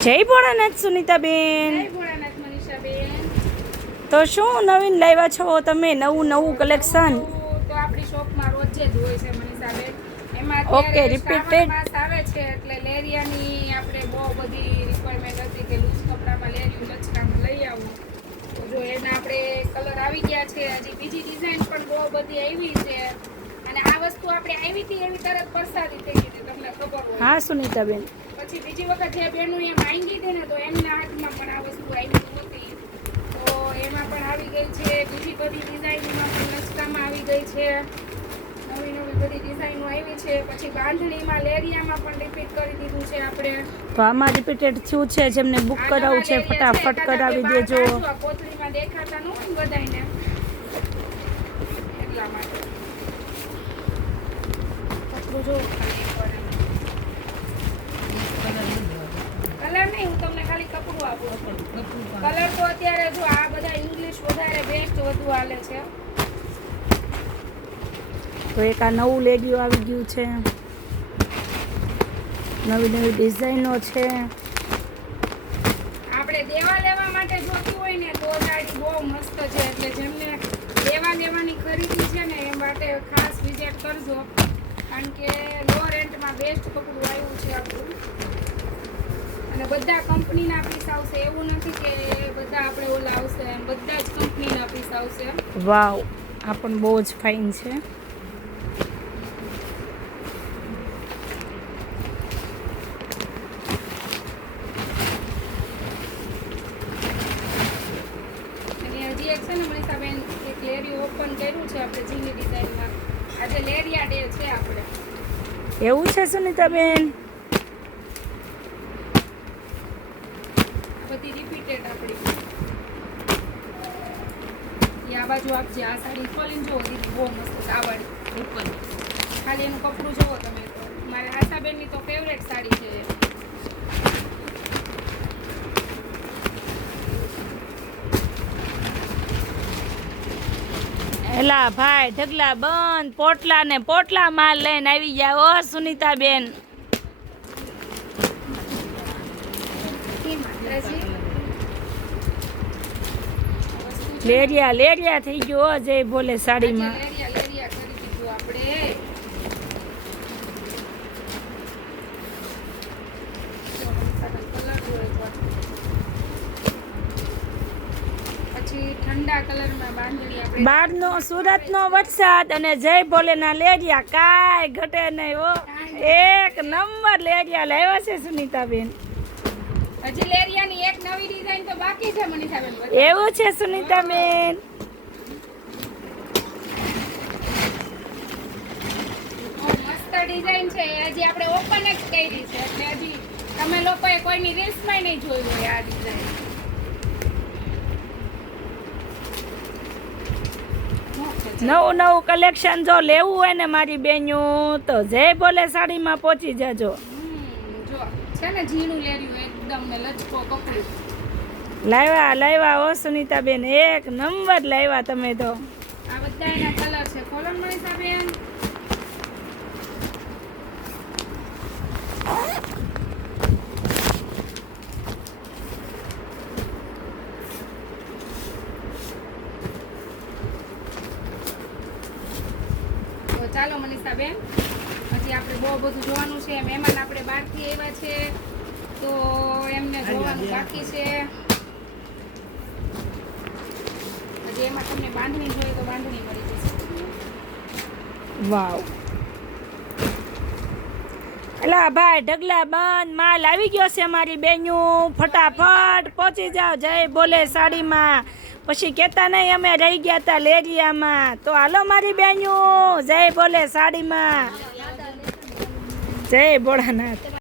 જય ભોળાનાથ સુનીતાબેન। જય ભોળાનાથ મનીષાબેન। તો શું નવીન લાવ્યા છો તમે? નવું કલેક્શન તો આપણી શોપમાં રોજ જ હોય છે મનીષાબેન। એમાં ઓકે, રિપીટેડ આવે છે એટલે લેરિયાની આપણે બહુ બધી રિક્વાયરમેન્ટ હતી કે લૂઝ કપડામાં લેરિયું લચકામાં લઈ આવું, તો જો એના આપણે કલર આવી ગયા છે। હજી બીજી ડિઝાઇન પણ બહુ બધી આવી છે અને આ વસ્તુ આપણે આવી હતી એવી તરત પરસાદી થઈ ગઈ, તમને ખબર હોય? હા સુનીતાબેન। પછી બીજી વખત જે બેનું એ માંગી હતી ને તો એમના હાથમાં પણ આ વસ્તુ આવી નહોતી, તો એમાં પણ આવી ગઈ છે। બીજી બધી ડિઝાઇનમાં પણ લચકામાં આવી ગઈ છે, નવી નવી બધી ડિઝાઇનો આવી છે। પછી બાંધણીમાં લેરિયામાં પણ રિપીટ કરી દીધું છે આપણે। તો આમાં રિપીટેડ થયું છે, જેમને બુક કરાવવું છે ફટાફટ કરાવી દેજો। કોથળીમાં દેખાતા ન હોય બધાયને એટલા માટે કપડું જો કલર નહીં, હું તમને ખાલી કપડું આપું છું। કલર તો અત્યારે જો આ બધા ઇંગ્લિશ વધારે બેસ્ટ વધુ હાલે છે। તો એક આ નવું લેગિયું આવી ગયું છે, નવી નવી ડિઝાઇનો છે। આપણે દેવા લેવા માટે જોતી હોય ને તો સાડી બહુ મસ્ત છે, એટલે જેમને દેવા લેવાની ખરીદી છે ને એ માટે ખાસ વિઝિટ કરજો, કારણ કે લો રેન્ટમાં બેસ્ટ કપડું આવ્યું છે આપણું। અને બધા કંપનીના પીસ આવશે, એવું નથી કે બધા આપણે ઓલા આવશે, બધા જ કંપનીના પીસ આવશે। વાવ, આ પણ બહુ જ ફાઇન છે। અને હજી એક છે ને મનીષાબેન, એક લેરિયું ઓપન કર્યું છે આપણે જીની ડિઝાઇનમાં। આજે લેરિયા ડે છે આપણે। એવું છે સુનીતાબેન? બધી રિપીટેડ આપણી આ બાજુ આપજે, આ સાડી ખોલીને જુઓ દીદી, બહુ મસ્ત છે આ વાળી ઉપર, ખાલી એનું કપડું જુઓ તમે, તો મારે આશાબેનની તો ફેવરેટ સાડી છે। એલા ભાઈ ઢગલા બંધ, પોટલા ને પોટલા માલ લઈને આવી ગયા ઓ સુનીતાબેન। લેરિયા લેરિયા થઈ ગયો હો જય ભોલે સાડીમાં। લેરિયા લેરિયા કરી દીધું આપણે। પછી ઠંડા કલરમાં બાંધણી આપણે બહારનો સુરતનો વરસાદ અને જય ભોલેના લેરિયા કાંઈ ઘટે નહીં હો, એક નંબર લેરિયા લાવ્યા છે સુનીતાબેન। હજી લેરિયાની એક નવી ડિઝાઇન તો બાકી છે મનીષાબેન। એવું છે સુનીતાબેન? મસ્ત ડિઝાઇન છે, હજી આપણે ઓપન જ કરી છે, એટલે હજી તમે લોકોએ કોઈની રીલ્સમાં નહીં જોયું હોય આ ડિઝાઇન। નવું કલેક્શન જો લેવું હોય ને મારી બેન્યું તો જય ભોલે સાડીમાં પહોંચી જજો। જો છે ને ઝીણું લેર્યું એકદમ ને લચકો કપડું લાવ્યા હો સુનીતાબેન, એક નંબર લાવ્યા તમે તો। આ બધા એના કલર છે, કોલમ મનીષાબેન। તો ચાલો મનીષાબેન, હજી આપણે બહુ બધું જોવાનું છે। મહેમાન આપણે બહારથી આવ્યા છે તો એમને જોવાનું બાકી છે। હજી એમાં તમને બાંધણી જોઈએ તો બાંધણી મળી જશે। વાવ, એલા ભાઈ ઢગલા બંધ, માલ આવી ગયો છે મારી બેન્યું, ફટાફટ પહોંચી જાઓ જય ભોલે સાડીમાં। પછી કહેતા નહીં અમે રહી ગયા હતા લેરિયામાં, તો હાલો મારી બેન્યું જય ભોલે સાડીમાં। જય ભોળાનાથ।